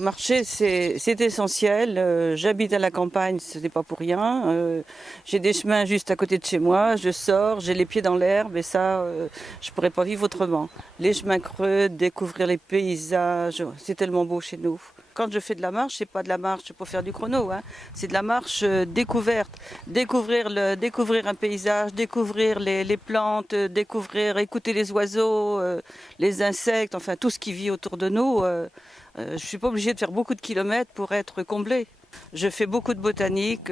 Marcher, c'est essentiel. J'habite à la campagne, ce n'est pas pour rien. J'ai des chemins juste à côté de chez moi. Je sors, j'ai les pieds dans l'herbe et ça, je pourrais pas vivre autrement. Les chemins creux, découvrir les paysages, c'est tellement beau chez nous. Quand je fais de la marche, c'est pas de la marche pour faire du chrono, hein. C'est de la marche découverte. Découvrir un paysage, découvrir les plantes, écouter les oiseaux, les insectes, enfin tout ce qui vit autour de nous. Je ne suis pas obligée de faire beaucoup de kilomètres pour être comblée. Je fais beaucoup de botanique,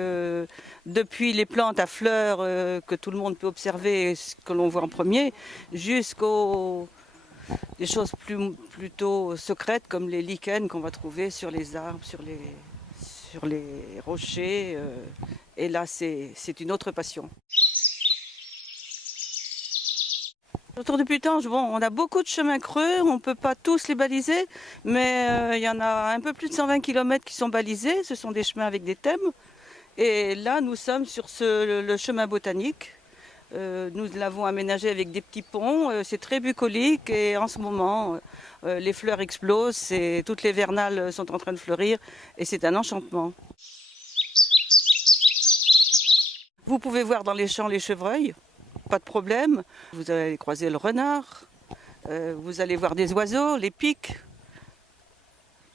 depuis les plantes à fleurs que tout le monde peut observer, ce que l'on voit en premier, jusqu'aux des choses plutôt secrètes comme les lichens qu'on va trouver sur les arbres, sur les rochers. Et là, c'est une autre passion. Autour du Putange, bon, on a beaucoup de chemins creux, on ne peut pas tous les baliser, mais il y en a un peu plus de 120 km qui sont balisés, ce sont des chemins avec des thèmes. Et là, nous sommes sur le chemin botanique. Nous l'avons aménagé avec des petits ponts, c'est très bucolique et en ce moment, les fleurs explosent et toutes les vernales sont en train de fleurir et c'est un enchantement. Vous pouvez voir dans les champs les chevreuils. Pas de problème. Vous allez croiser le renard, vous allez voir des oiseaux, les pics,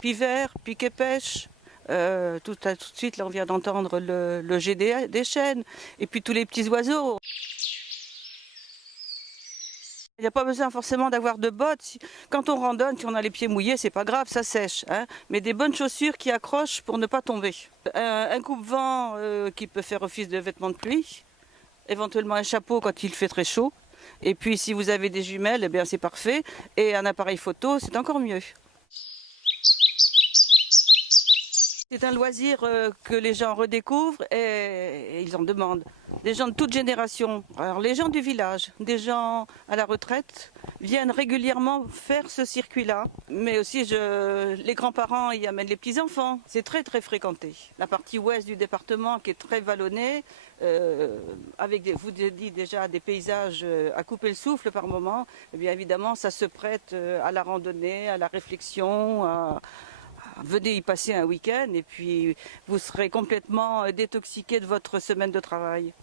pivers, pics et pêche. Tout de suite, là, on vient d'entendre le jet des chênes, et puis tous les petits oiseaux. Il n'y a pas besoin forcément d'avoir de bottes. Quand on randonne, si on a les pieds mouillés, c'est pas grave, ça sèche. Hein, mais des bonnes chaussures qui accrochent pour ne pas tomber. Un coupe-vent qui peut faire office de vêtement de pluie. Éventuellement un chapeau quand il fait très chaud. Et puis si vous avez des jumelles, eh bien c'est parfait. Et un appareil photo, c'est encore mieux. C'est un loisir que les gens redécouvrent et ils en demandent. Des gens de toute génération. Alors les gens du village, des gens à la retraite viennent régulièrement faire ce circuit-là. Mais aussi les grands-parents y amènent les petits-enfants. C'est très très fréquenté. La partie ouest du département qui est très vallonnée, avec vous dites déjà des paysages à couper le souffle par moment, eh bien évidemment ça se prête à la randonnée, à la réflexion, venez y passer un week-end et puis vous serez complètement détoxiqué de votre semaine de travail.